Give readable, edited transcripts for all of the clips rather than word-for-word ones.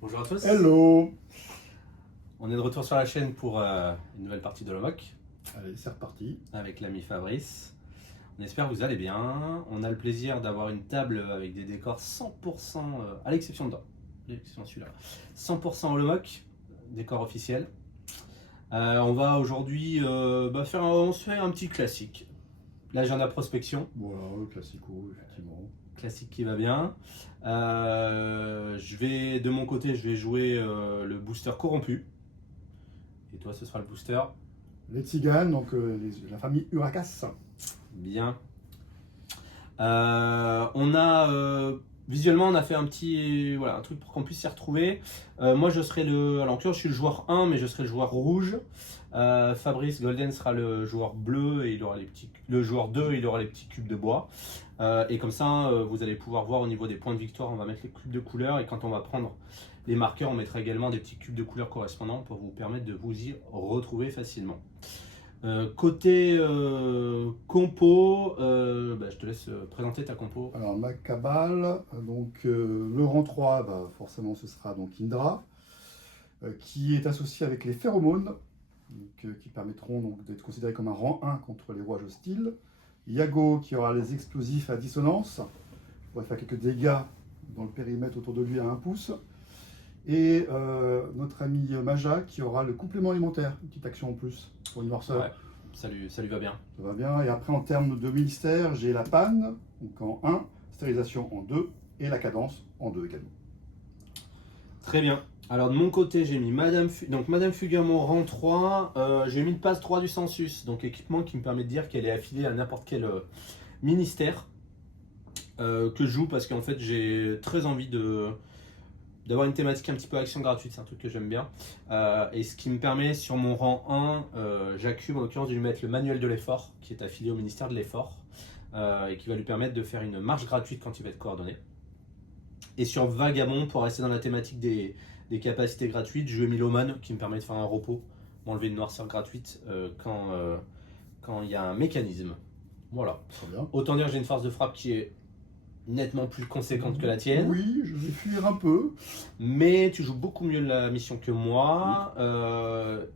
Bonjour à tous. Hello. On est de retour sur la chaîne pour une nouvelle partie de l'OMOC Allez, c'est reparti. avec l'ami Fabrice. On espère que vous allez bien. On a le plaisir d'avoir une table avec des décors 100%, à l'exception de l'exception de celui-là, 100% HoloMOC, décor officiel. On va aujourd'hui on se fait un petit classique. L'agenda prospection, Voilà, le classico, effectivement. classique qui va bien. De mon côté, je vais jouer le booster corrompu. Et toi, ce sera le booster. Les tziganes, donc la famille Uracas. Bien. Visuellement, on a fait un truc pour qu'on puisse s'y retrouver. Moi, je serai alors je suis le joueur 1, mais je serai le joueur rouge. Fabrice Golden sera le joueur bleu et le joueur 2, il aura les petits cubes de bois. Et comme ça, vous allez pouvoir voir au niveau des points de victoire, on va mettre les cubes de couleur et quand on va prendre les marqueurs, on mettra également des petits cubes de couleur correspondants pour vous permettre de vous y retrouver facilement. Côté compo, je te laisse présenter ta compo. Alors, ma cabale, donc le rang 3, forcément, ce sera donc Indra, qui est associé avec les phéromones, qui permettront donc d'être considéré comme un rang 1 contre les rouages hostiles. Yago, qui aura les explosifs à dissonance, qui pourrait faire quelques dégâts dans le périmètre autour de lui à 1 pouce. Et notre ami Maja qui aura le complément alimentaire, une petite action en plus pour une noirceur. Ouais, ça lui va bien. Ça va bien. Et après, en termes de ministère, j'ai la panne, donc en 1, stérilisation en 2, et la cadence en 2 également. Très bien. Alors de mon côté, j'ai mis Madame Fugamon rang 3. J'ai mis le passe 3 du census, donc équipement qui me permet de dire qu'elle est affiliée à n'importe quel ministère que je joue parce qu'en fait j'ai très envie d'avoir une thématique un petit peu action gratuite, c'est un truc que j'aime bien. Et ce qui me permet sur mon rang 1, j'accuse en l'occurrence de lui mettre le manuel de l'effort qui est affilié au ministère de l'effort et qui va lui permettre de faire une marche gratuite quand il va être coordonné. Et sur Vagabond, pour rester dans la thématique des capacités gratuites, je lui ai mis l'Oman qui me permet de faire un repos, m'enlever une noirceur gratuite quand il y a un mécanisme. Voilà. Très bien. Autant dire que j'ai une force de frappe qui est nettement plus conséquente que la tienne. Oui, je vais fuir un peu. Mais tu joues beaucoup mieux la mission que moi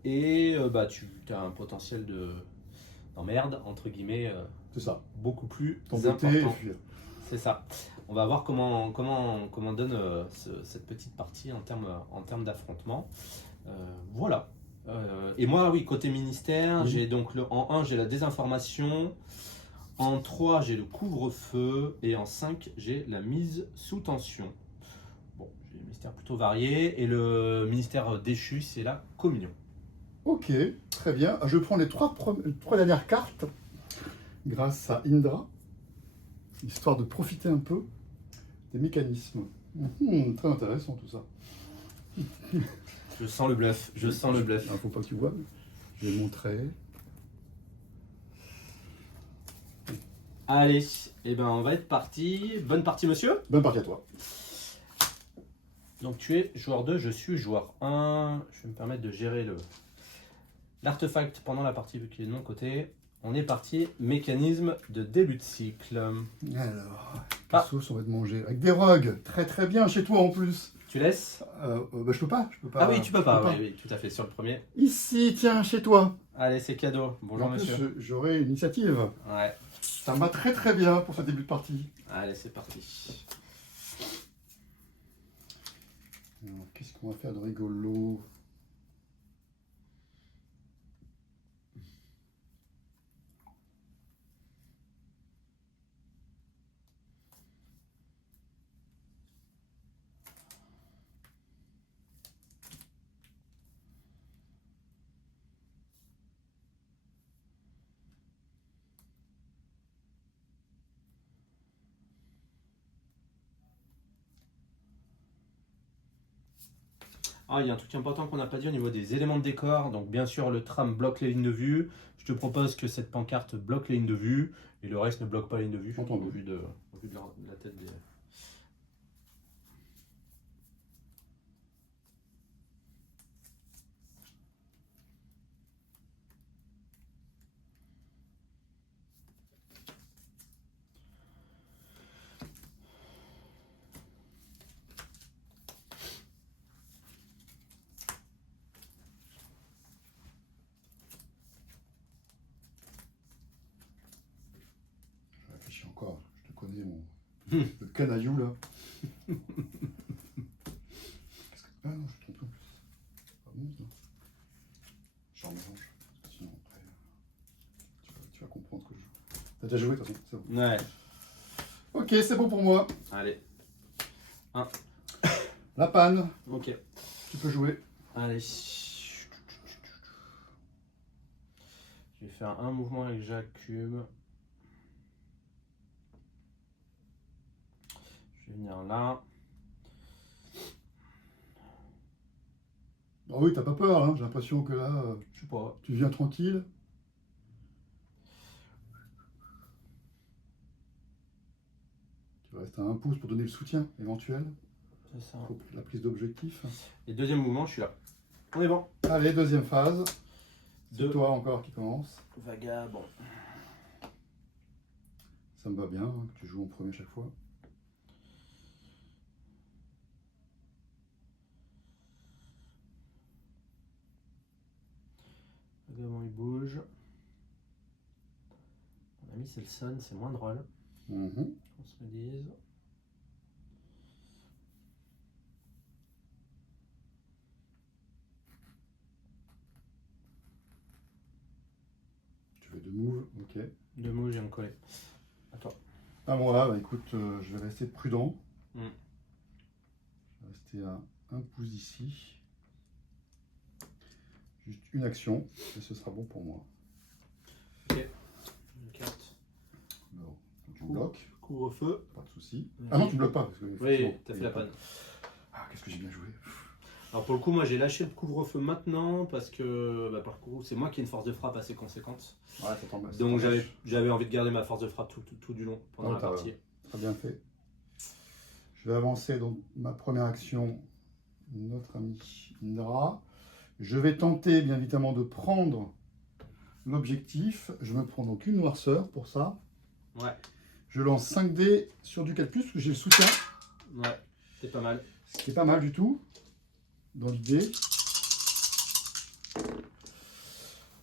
tu as un potentiel d'emmerde, entre guillemets, C'est ça. beaucoup plus T'embêter et important. fuir. C'est ça. On va voir comment donne cette petite partie en termes d'affrontement. Voilà. Et moi, oui, côté ministère, j'ai donc en 1, j'ai la désinformation. En 3, j'ai le couvre-feu. Et en 5, j'ai la mise sous tension. Bon, j'ai des ministères plutôt variés. Et le ministère déchu, c'est la communion. Ok, très bien. Je prends les trois dernières cartes grâce à Indra, histoire de profiter un peu des mécanismes. Très intéressant tout ça. Je sens le bluff. Je sens le bluff. Il ne faut pas que tu vois, mais je vais montrer. Allez, on va être parti. Bonne partie, monsieur. Bonne partie à toi. Donc tu es joueur 2, je suis joueur 1. Je vais me permettre de gérer l'artefact pendant la partie vu qu'il est de mon côté. On est parti, mécanisme de début de cycle. Alors, quelle sauce on va te manger? Avec des rogues, très très bien chez toi en plus. Tu laisses? Je peux pas. Ah oui, tu peux pas, oui, tout à fait, sur le premier. Ici, tiens, chez toi. Allez, c'est cadeau. Bonjour En plus, monsieur. j'aurai une initiative. Ouais, Ça me va très très bien pour ce début de partie. allez, c'est parti. Alors, qu'est-ce qu'on va faire de rigolo? Ah, il y a un truc important qu'on n'a pas dit au niveau des éléments de décor. Donc bien sûr, le tram bloque les lignes de vue. Je te propose que cette pancarte bloque les lignes de vue et le reste ne bloque pas les lignes de vue Entendu. au vu de la tête des... encore, je te connais, le canaillou là. Ah non, je te trompe en plus. Pas bon, non. J'en mélange. Parce que sinon, après, tu vas comprendre ce que je joue. T'as déjà joué, de toute façon, c'est bon. Ouais. Ok, c'est bon pour moi. Allez. La panne, Ok. tu peux jouer. Allez. Je vais faire un mouvement avec Jacques Cube. Je vais venir là. Ah oui, t'as pas peur, hein. J'ai l'impression que là, Je sais pas. tu viens tranquille. Tu restes à 1 pouce pour donner le soutien éventuel. C'est ça. Pour la prise d'objectif. Et deuxième mouvement, je suis là. On est bon. Allez, deuxième phase. C'est Deux. toi encore qui commence. Vagabond. Ça me va bien, hein, que tu joues en premier chaque fois. Vagabond, il bouge. Mon ami, c'est le son, c'est moins drôle. Mhm. On se le dise. Tu fais 2 moves, ok. Deux mots, je viens me coller. À toi. À moi, bah, écoute, je vais rester prudent. Mm. Je vais rester à 1 pouce d'ici. Juste une action, et ce sera bon pour moi. Ok. Une carte. Alors, tu bloques, Couvre-feu. pas de souci. Vas-y. Ah non, tu ne bloques pas. Parce que, Oui, effectivement, t'as il fait y a la pas- panne. Ah, qu'est-ce que j'ai bien joué. Alors pour le coup, moi j'ai lâché le couvre-feu maintenant parce que parcours, c'est moi qui ai une force de frappe assez conséquente. Ouais, ça tombe. Donc j'avais envie de garder ma force de frappe tout du long pendant Oh, la partie. Très bien fait. Je vais avancer donc ma première action, notre ami Indra. Je vais tenter bien évidemment de prendre l'objectif. Je me prends donc une noirceur pour ça. Ouais, Je lance 5 dés sur du 4+, parce que j'ai le soutien, ouais, c'est pas mal. ce qui est pas mal du tout, dans l'idée.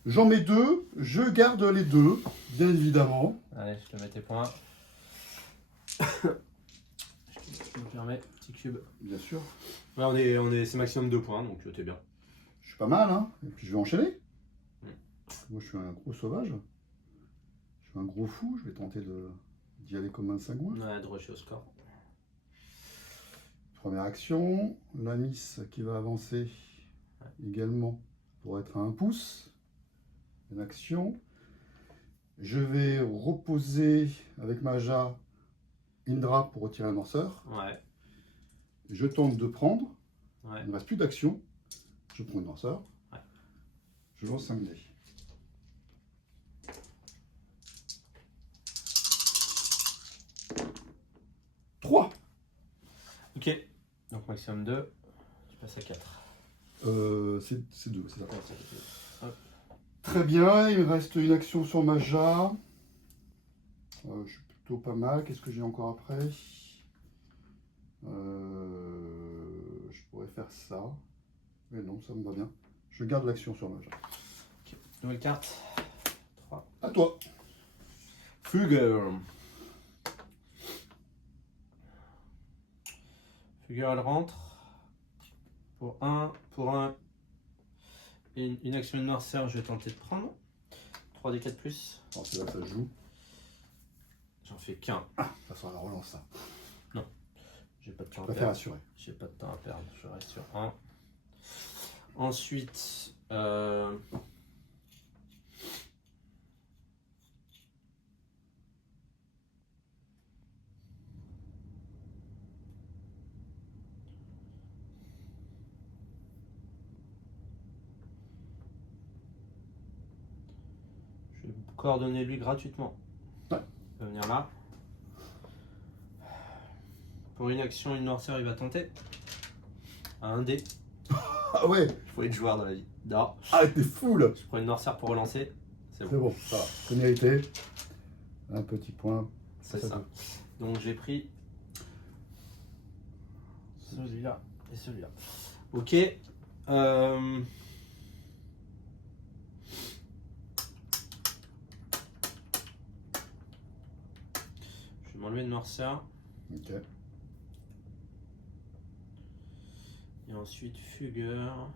J'en mets 2, je garde les 2, bien évidemment. Allez, je te mets tes points. Je me permets, petit cube. Bien sûr. Ouais, c'est maximum 2 points, donc t'es bien. Je suis pas mal, hein. Et puis je vais enchaîner. Mm. Moi, je suis un gros sauvage. Je suis un gros fou. Je vais tenter d'y aller comme un sagouin. Ouais, de rusher au score. Première action. La miss qui va avancer également pour être à 1 pouce. Une action. Je vais reposer avec Maja Indra pour retirer un morceur. Ouais, Je tente de prendre. ouais. Il ne reste plus d'action. Je prends une morceur. Ouais. Je lance 5 dés. Trois. Ok, donc maximum 2. Tu passes à 4. C'est 2, c'est ça. Très bien, il me reste une action sur Maja. Je suis plutôt pas mal. Qu'est-ce que j'ai encore après? Je pourrais faire ça. Mais non, ça me va bien. Je garde l'action sur Maja. Ok, nouvelle carte. 3. À toi. Fugue. Fugue, elle rentre. Pour un. Et une action de noirceur, je vais tenter de prendre. 3d4+. Alors c'est là que ça se joue. J'en fais qu'un. Ça sera la relance, ça. J'ai pas de Je temps à préfère perdre. assurer. J'ai pas de temps à perdre. Je reste sur 1. Ensuite, je vais coordonner lui gratuitement. Ouais. Il va venir là. Pour une action, une noirceur, il va tenter. À 1 dé. Ah ouais. Il faut être joueur dans la vie. Non. Ah, t'es fou là. Je prends une noirceur pour relancer. C'est C'est bon. bon, ça va. C'est mérité. Un petit point. C'est ça. Donc j'ai pris celui-là et celui-là. Ok. vais m'enlever le noirceur. Ok. Et ensuite, fugueur.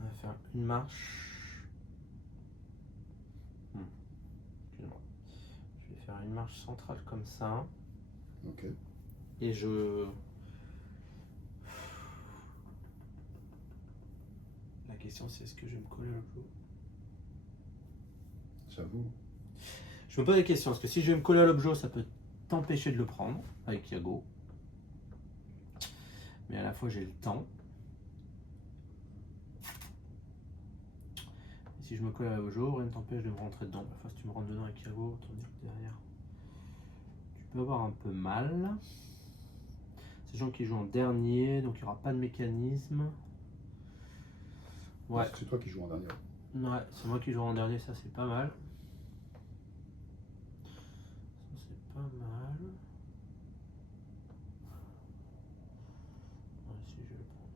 On va faire une marche. Excusez-moi. Je vais faire une marche centrale comme ça. Ok. Et je... La question c'est est-ce que je vais me coller à l'objet? J'avoue. Je me pose la question, parce que si je vais me coller à l'objet, ça peut t'empêcher de le prendre avec Yago. Mais à la fois j'ai le temps. Et si je me colle à l'objet, rien ne t'empêche de me rentrer dedans. Enfin, si tu me rentres dedans avec Yago, autant dire que derrière, tu peux avoir un peu mal. C'est gens qui jouent en dernier, donc il n'y aura pas de mécanisme. Ouais, C'est toi qui joues en dernier. ouais, c'est moi qui joue en dernier, ça c'est pas mal. Ça c'est pas mal. Ouais, si je vais le prendre.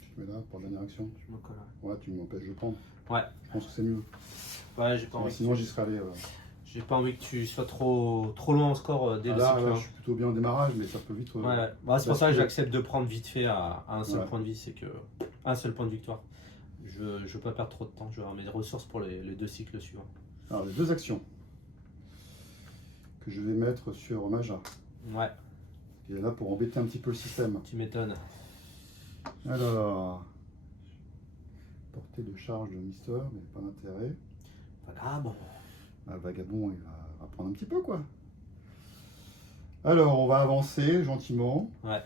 Tu te mets là pour la dernière action. Je me colle. Ouais, tu m'empêches de prendre. Ouais. Je pense que c'est mieux. Ouais, j'ai pas envie. Sinon, j'y serais allé. J'ai pas envie que tu sois trop loin en score dès le Là, cycle. je suis plutôt bien au démarrage, mais ça peut vite. Ouais, ouais. Bah, c'est pour ça que j'accepte de prendre vite fait à un seul Ouais. point de vie, c'est que un seul point de victoire. Je veux pas perdre trop de temps, je vais avoir mes ressources pour les deux cycles suivants. Alors, les deux actions que je vais mettre sur Maja. Ouais, Il est là pour embêter un petit peu le système. tu m'étonnes. Alors, portée de charge de Mister, mais pas d'intérêt. Ah bon. Ah, Vagabond, il va prendre un petit peu, quoi. Alors, on va avancer gentiment. Ouais.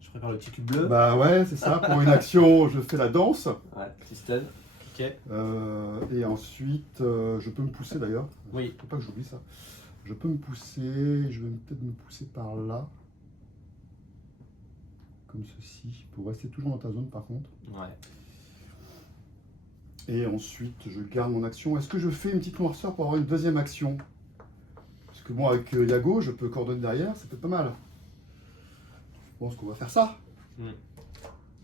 Je prépare le petit cube bleu. Bah ouais, c'est ça. Pour une action, je fais la danse. Ouais, petit stun. Ok. Et ensuite, je peux me pousser d'ailleurs. Oui. Faut pas que j'oublie ça. Je peux me pousser. Je vais peut-être me pousser par là. Comme ceci. Pour rester toujours dans ta zone, par contre. Ouais. Et ensuite, je garde mon action. Est-ce que je fais une petite noirceur pour avoir une deuxième action? Parce que bon, avec Yago, je peux coordonner derrière, ça peut être pas mal. Je pense qu'on va faire ça.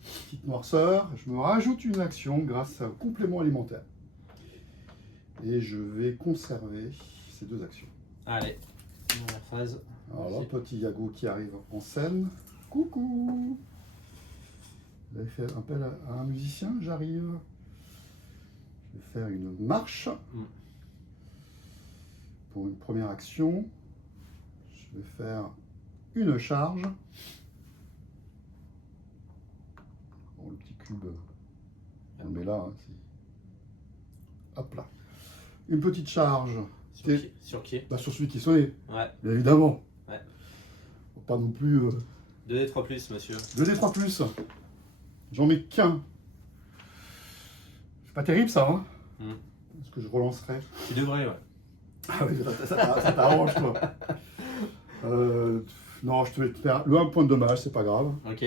Petite noirceur, je me rajoute une action grâce à un complément alimentaire. Et je vais conserver ces deux actions. Allez, première phase. Alors là, petit Yago qui arrive en scène. Coucou! Vous avez fait appel à un musicien, j'arrive. Je vais faire une marche. Pour une première action, je vais faire une charge. Bon, le petit cube, on le met là. Hein, hop là. Une petite charge. Sur qui? Bah, sur celui qui sonnait, Ouais. bien évidemment. Ouais. Faut pas non plus. 2D3 plus, monsieur. 2D3 plus. J'en mets qu'un. C'est pas terrible ça, hein? Est-ce que je relancerai? Tu devrais, ouais. Ah oui, ça t'arrange, toi. Non, je te vais te faire le 1 point de dommage, c'est pas grave. Ok.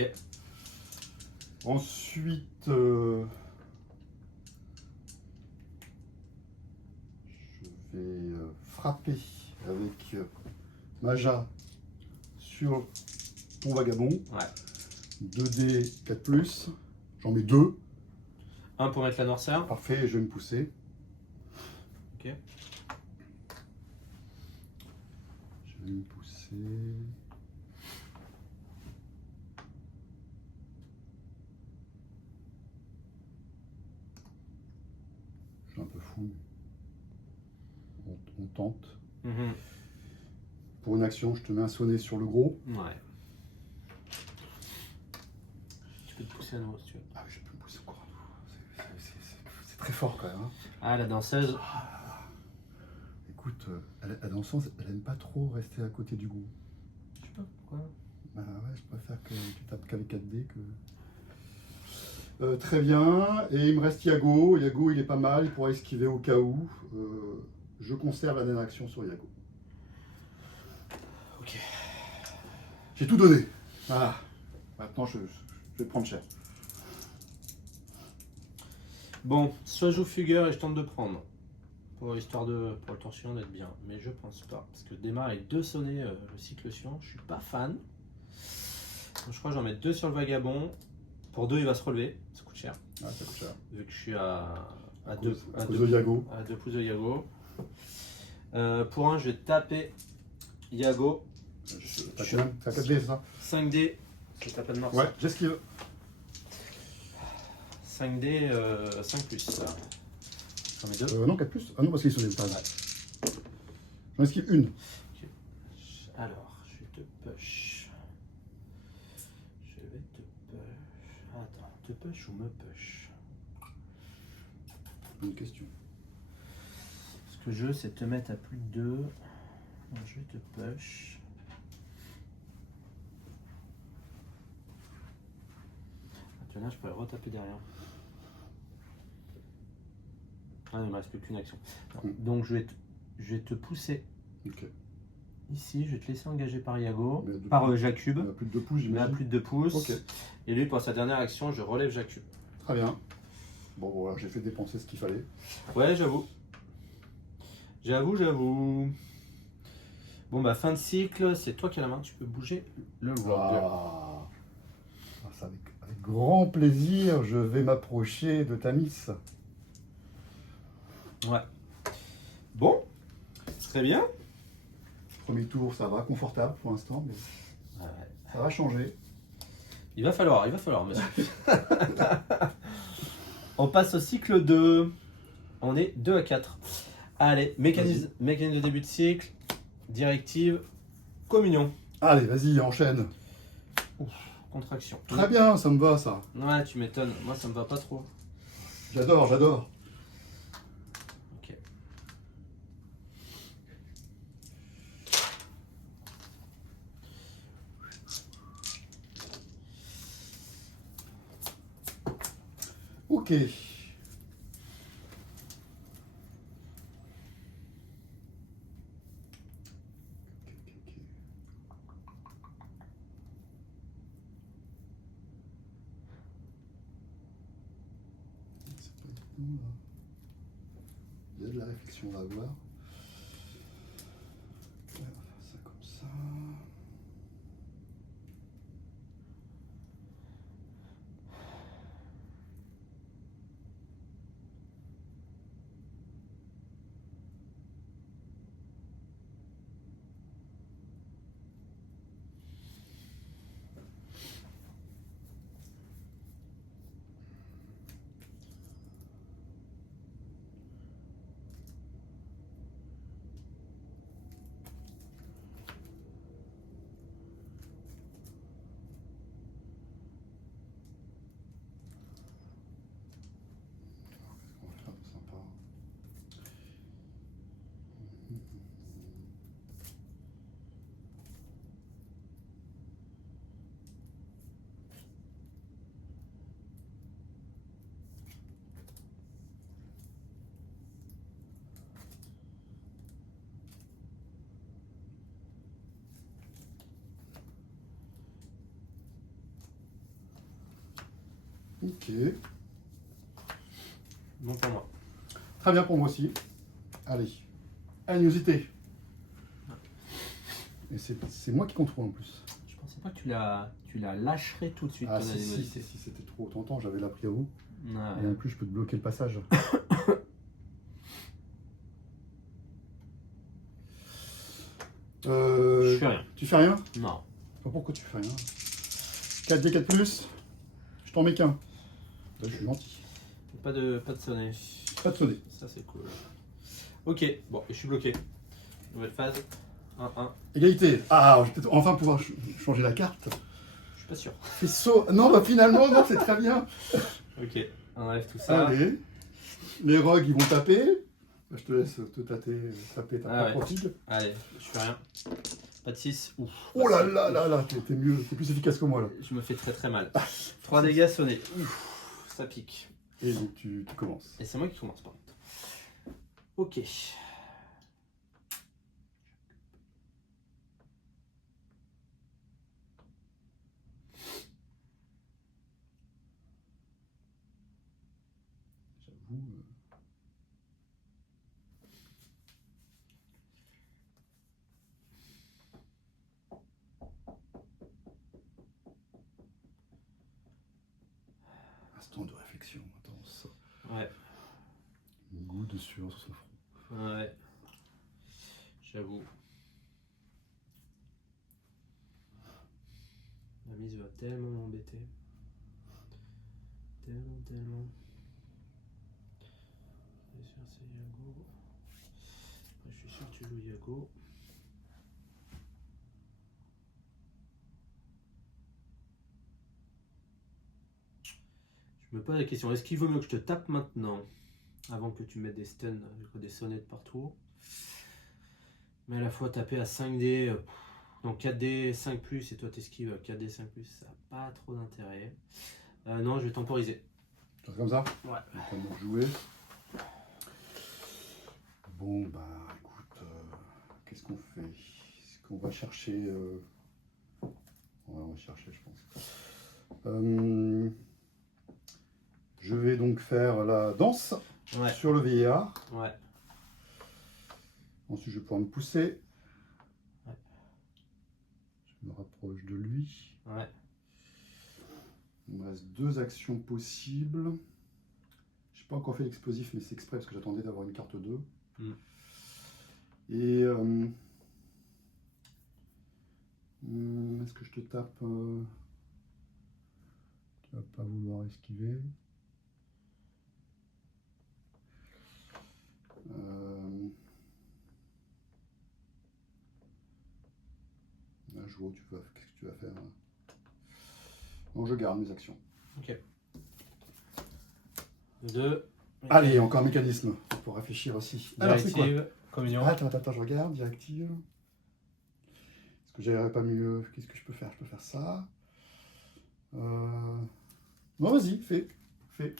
Ensuite, je vais frapper avec Maja sur mon vagabond. Ouais. 2D 4+. J'en mets 2. Un pour mettre la noirceur. Parfait, je vais me pousser. Ok. Je vais me pousser. Je suis un peu fou. On tente. Pour une action, je te mets un sonnet sur le gros. Ouais. Tu peux te pousser à nouveau si tu veux. Ah oui, je peux me pousser encore. C'est très fort quand même. Hein. Ah, la danseuse. Écoute, la danseuse, elle aime pas trop rester à côté du goût. Je sais pas pourquoi. Bah ouais, je préfère que tu tapes qu'avec 4D que... très bien, et il me reste Yago. Yago, il est pas mal, il pourra esquiver au cas où. Je conserve la dernière action sur Yago. Ok. J'ai tout donné. Voilà. Maintenant, je vais prendre cher. Bon, soit je joue fugueur et je tente de prendre. Pour histoire de. Pour le temps suivant d'être bien. Mais je pense pas. Parce que démarrer 2 sonnets le cycle suivant, je suis pas fan. Donc je crois que j'en mets 2 sur le vagabond. Pour 2, il va se relever. Ça coûte cher. Ah, ça coûte cher. Vu que je suis à À 2 cause de Yago. pouces de Yago. Pour 1, je vais taper Yago. T'as 4 dés, c'est ça? 5D. C'est ta peine noire. Ouais, j'esquive. 5D, 5 plus. J'en ai 2. Non, 4 plus. Ah non, parce qu'ils sont des tables. J'en esquive une. Alors, je vais te push. Je vais te push. Attends, te push ou me push? Bonne question. Ce que je veux, c'est te mettre à plus de 2. Donc, je vais te push. Tu vois, là, je peux retaper derrière. Ah, il ne me reste plus qu'une action. Non. Donc, je vais te pousser. Ok. Ici, je vais te laisser engager par Yago, Mais par Jakub. Il a plus de 2 pouces, Il met à j'imagine. plus de 2 pouces. Ok. Et lui, pour sa dernière action, je relève Jakub. Très bien. Bon, voilà, j'ai fait dépenser ce qu'il fallait. Ouais, j'avoue. J'avoue. Bon, bah, fin de cycle, c'est toi qui as la main, tu peux bouger le rogue. Ah. Ah, ça, avec grand plaisir, je vais m'approcher de Tamis. Ouais. Bon, très bien. Premier tour, ça va, confortable pour l'instant, mais Ouais. ça va changer. Il va falloir, monsieur. On passe au cycle 2. On est 2 à 4. Allez, mécanisme de début de cycle, directive, communion. Allez, vas-y, enchaîne. Contraction. Très bien, ça me va, ça. Ouais, tu m'étonnes. Moi, ça me va pas trop. J'adore. Ok. Ok. Il y a de la réflexion à avoir. On va faire ça comme ça. On va faire un peu sympa. Ok. Bon pour moi. Très bien pour moi aussi. Allez. Animosité. Et c'est moi qui contrôle en plus. Je pensais pas que tu la lâcherais tout de suite, Ah ton si, animosité. si, c'était trop tentant, j'avais l'appris à vous. Ouais. Et en plus, je peux te bloquer le passage. Je fais rien. Tu fais rien? Non. Pourquoi tu fais rien? 4D, 4 plus. Je t'en mets qu'un. Là, je suis gentil. Pas de sonner. Pas de sonner. Ça c'est cool. Ok, bon, je suis bloqué. Nouvelle phase. 1-1. Égalité. Ah, je vais peut-être enfin pouvoir changer la carte. Je suis pas sûr. Faisceau. Non, bah finalement, non, c'est très bien. Ok, on enlève tout ça. Allez. Les rogues, ils vont taper. Je te laisse te taper ta Ah propre ouais. figle. Allez, je fais rien. Pas de 6. Ouf. Oh là là là là, t'es mieux, t'es plus efficace que moi là. Je me fais très mal. 3 dégâts sonnés. Ouf, ça pique. Et donc tu commences. Et c'est moi qui commence par contre. Ok. J'avoue. Instant de réflexion intense. Ouais. Une goutte de sueur sur son front. Ouais. J'avoue. La mise va tellement m'embêter. Tellement. Bien sûr, c'est Yago. Après, je suis sûr que tu joues Yago. Je me pose la question, est-ce qu'il vaut mieux que je te tape maintenant avant que tu mettes des stuns avec des sonnettes partout, mais à la fois taper à 5D, donc 4D 5+, et toi t'esquives 4D 5+, ça n'a pas trop d'intérêt. Non, je vais temporiser. Tu fais comme ça? Ouais. Comment jouer? Bon, bah écoute, qu'est-ce qu'on fait? Est-ce qu'on va chercher ouais, on va chercher, je pense. Je vais donc faire la danse sur le vieillard. Ouais. Ensuite, je vais pouvoir me pousser. Ouais. Je me rapproche de lui. Ouais. Il me reste 2 actions possibles. Je n'ai pas encore fait l'explosif, mais c'est exprès parce que j'attendais d'avoir une carte 2. Et est-ce que je te tape Tu vas pas vouloir esquiver. Je vois, qu'est-ce que tu vas faire? Non, je garde mes actions. Ok. 2. Allez, encore un mécanisme pour réfléchir aussi. Alors, c'est quoi? Directive, communion. Attends, je regarde. Directive. Est-ce que j'aurais pas mieux? Qu'est-ce que je peux faire? Je peux faire ça. Non, vas-y, fais. Fiel.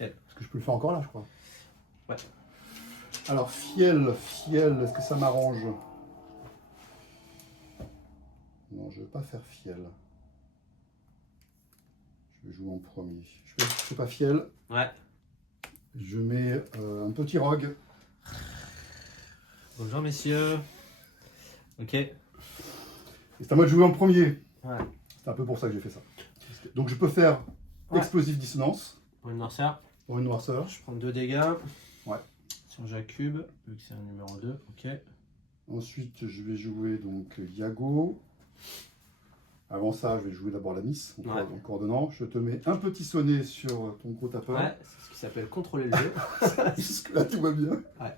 Est-ce que je peux le faire encore là, je crois? Ouais. Alors, fiel, est-ce que ça m'arrange? Non, je ne vais pas faire fiel. Je vais jouer en premier. Je fais pas fiel. Ouais. Je mets un petit rogue. Bonjour messieurs. Ok. Et c'est à moi de jouer en premier. Ouais. C'est un peu pour ça que j'ai fait ça. Donc je peux faire explosive dissonance. Pour une noirceur. Pour une noirceur. Je prends 2 dégâts. Ouais. Sur Jacube, vu que c'est un numéro 2. Ok. Ensuite, je vais jouer donc Yago. Avant ça, je vais jouer d'abord la Miss, en coordonnant. Je te mets un petit sonnet sur ton gros tapeur. Ouais, c'est ce qui s'appelle contrôler le jeu. Jusque-là, tout va bien. Ouais.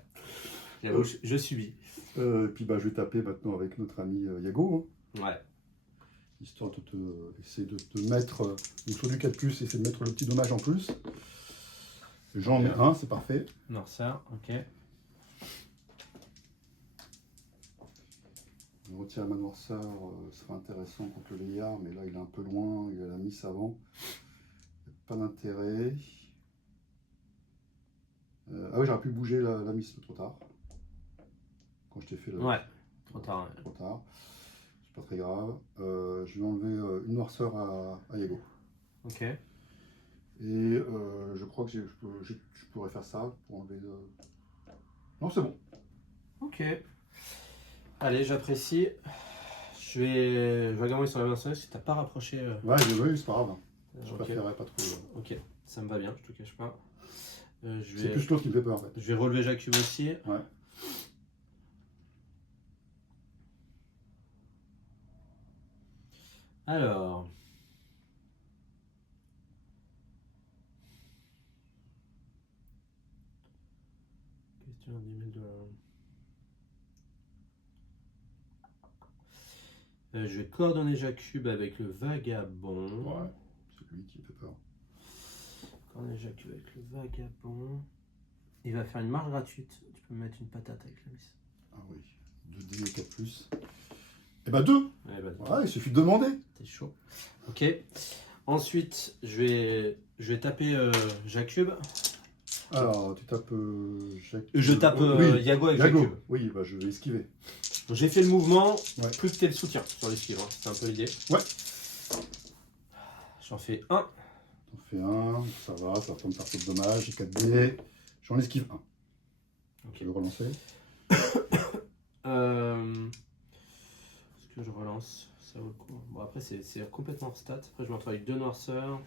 J'avoue, je subis. Et puis bah, je vais taper maintenant avec notre ami Yago. Hein. Ouais. Histoire de essayer de te mettre donc sur du 4+, essayer de mettre le petit dommage en plus. J'en mets un, c'est parfait. Noirceur, ok. Je retire ma noirceur, ce sera intéressant contre le vieillard, mais là il est un peu loin, il a la Miss avant. Pas d'intérêt. Ah oui, j'aurais pu bouger la Miss trop tard. Quand je t'ai fait le. Ouais, trop tard. Trop tard. C'est pas très grave. Je vais enlever une noirceur à Yago. Ok. Et je crois que je pourrais faire ça pour enlever. Non, c'est bon. Ok. Allez, j'apprécie. Je vais regarder sur la version si t'as pas rapproché. Ouais, oui, c'est pas grave. Je ok. préférerais pas trop. Ok, ça me va bien, je te cache pas. C'est plus l'autre qui me fait peur en fait. Je vais relever Jacube aussi. Ouais. Alors. Question de... je vais coordonner Jacube avec le vagabond. Ouais, c'est lui qui me fait peur. Coordonner Jacube avec le vagabond. Il va faire une marche gratuite. Tu peux me mettre une patate avec la Miss. Ah oui, 2D et 4+. Et bah 2. Ouais, il suffit de demander. T'es chaud. Ok. Ensuite, je vais taper Jacube. Alors, tu tapes Jacube. Je tape Yago avec Yago. Jacube. Oui, bah je vais esquiver. J'ai fait le mouvement, ouais. Plus que t'aies le soutien sur l'esquive. Hein. C'est un peu l'idée. Ouais. J'en fais un. T'en fais un, ça va pas me faire trop de dommages. J'ai 4D. J'en esquive un. Ok. Je vais relancer. Est-ce que je relance? Ça vaut le coup. Bon, après, c'est complètement stat. Après, je me retrouve avec 2 noirceurs.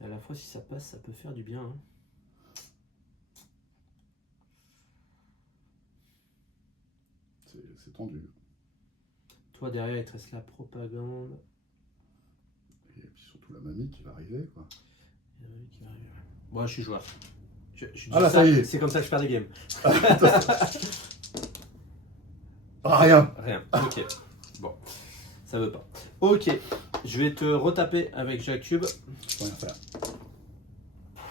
Et à la fois, si ça passe, ça peut faire du bien. Hein. C'est tendu. Toi, derrière, il te reste la propagande. Et puis surtout la mamie qui va arriver, quoi. Il y en a une qui va arriver. Bon, je suis joueur. Je dis Ah là, ça y est. C'est comme ça que je perds des games. Ah, rien. Rien. Ok. Bon. Ça veut pas. Ok. Je vais te retaper avec Jakub. Je peux rien faire.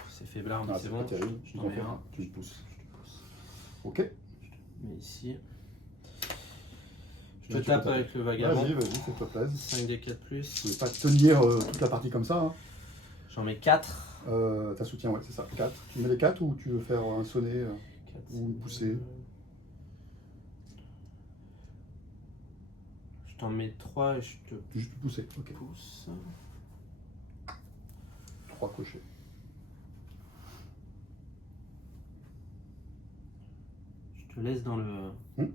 C'est faiblard, mais Ah, c'est c'est bon. pas terrible. Je Tu t'en en mets fais un. un. Tu me pousses. Je te pousse. Ok. Mais ici. Je Là, te tu tape peux taper. avec le vagabond. Vas-y, fais-toi plaisir. 5 des 4 plus. Je ne vais pas tenir toute la partie comme ça. Hein. J'en mets 4. T'as soutien, ouais, c'est ça. 4. Tu mets les 4 ou tu veux faire un sonnet ou une poussée? Je t'en mets 3 et je te Juste pousser. Ok. pousse. 3 cochers. Je te laisse dans le. Hmm.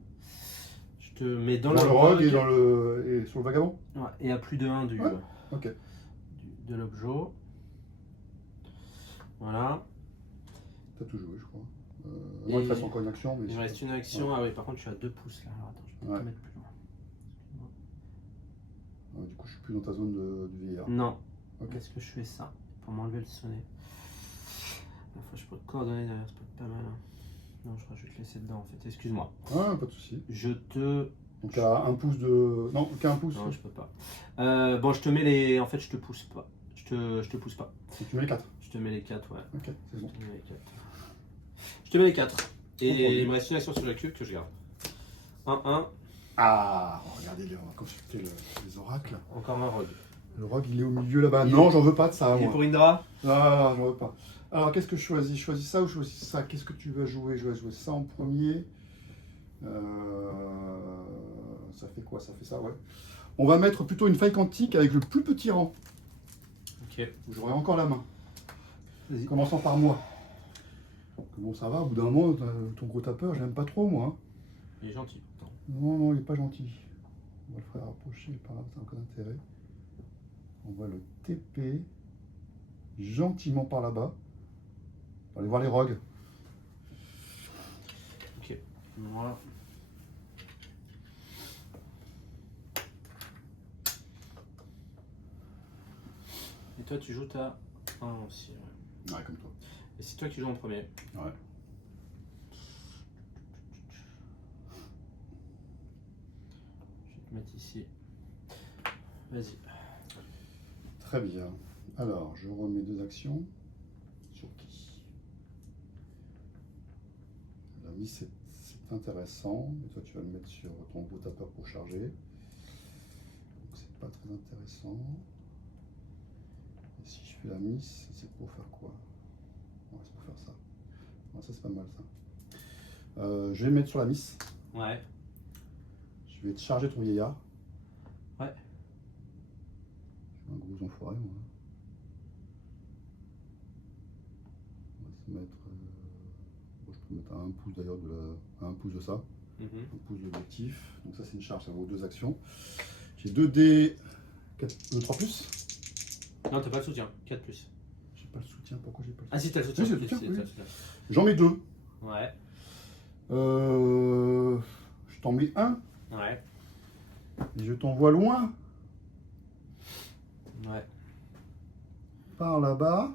Je te mets dans Dans le le rogue et, rogue. et sur le vagabond? Ouais, et à plus de 1 du, Ouais. Ok. de l'objet. Voilà. T'as tout joué, je crois. Et Moi, il te reste encore une action. Mais il me reste une action. Ouais. Ah oui, par contre, tu as 2 pouces là. Alors attends, je peux Ouais. te mettre plus loin. Du coup, je suis plus dans ta zone de vieillard. Non. Ok. Est-ce que je fais ça pour m'enlever le sonnet? La fois, je peux te coordonner derrière, ça peut être pas mal. Hein. Non, je crois que je vais te laisser dedans en fait. Excuse-moi. Ah, pas de souci. Je te. Donc, à un pouce de. Non, qu'à un pouce. Non, je peux pas. Bon, je te mets les. En fait, je te pousse pas. Je te pousse pas. Et tu mets les 4. Je te mets les 4, ouais. Ok, c'est bon. Je te mets les 4. Je te mets les 4. Et Entendu. il me reste une action sur la cube que je garde. 1-1. Ah, regardez, on va consulter les oracles. Encore un rogue. Le rogue, il est au milieu là-bas. Il Non, est- j'en veux pas de ça, Il est moi. pour Indra. Ah, j'en veux pas. Alors, qu'est-ce que je choisis? Je choisis ça ou je choisis ça? Qu'est-ce que tu vas jouer? Je vais jouer ça en premier. Ça fait quoi? Ça fait ça, ouais. On va mettre plutôt une faille quantique avec le plus petit rang. Ok. Où j'aurai encore la main. Vas-y. Commençant par moi. Bon, ça va, au bout d'un moment, ton gros tapeur, j'aime pas trop, moi. Hein. Il est gentil pourtant. Non, non, il est pas gentil. On va le faire approcher, par là, ça n'a aucun intérêt. On va le TP gentiment par là-bas. On va aller voir les rogues. Ok. Moi. Et toi, tu joues ta 1 aussi. Ouais. Ouais, comme toi. Et c'est toi qui joues en premier. Ouais. Je vais te mettre ici. Vas-y. Très bien. Alors, je remets 2 actions. Sur qui? La mise, c'est intéressant. Et toi, tu vas le mettre sur ton gros tapeur pour charger. Donc, c'est pas très intéressant. Et si je fais la mise, c'est pour faire quoi? Ouais, c'est pour faire ça. Ouais, ça, c'est pas mal, ça. Je vais me mettre sur la mise. Ouais. Je vais te charger ton vieillard. Ouais. Je suis un gros enfoiré, moi. On va se mettre. Bon, je peux mettre à 1 pouce d'ailleurs à 1 pouce de ça. Mhm. 1 pouce de l'objectif. Donc ça c'est une charge, ça vaut 2 actions. J'ai 2D 3 plus. Non, t'as pas le soutien. 4 plus. J'ai pas le soutien, pourquoi j'ai pas le Ah si, t'as le soutien. Oui, j'ai le Si, soutien, si, oui. t'as le soutien. J'en mets 2. Ouais. Je t'en mets 1 Ouais. et je t'envoie loin Ouais. par là-bas.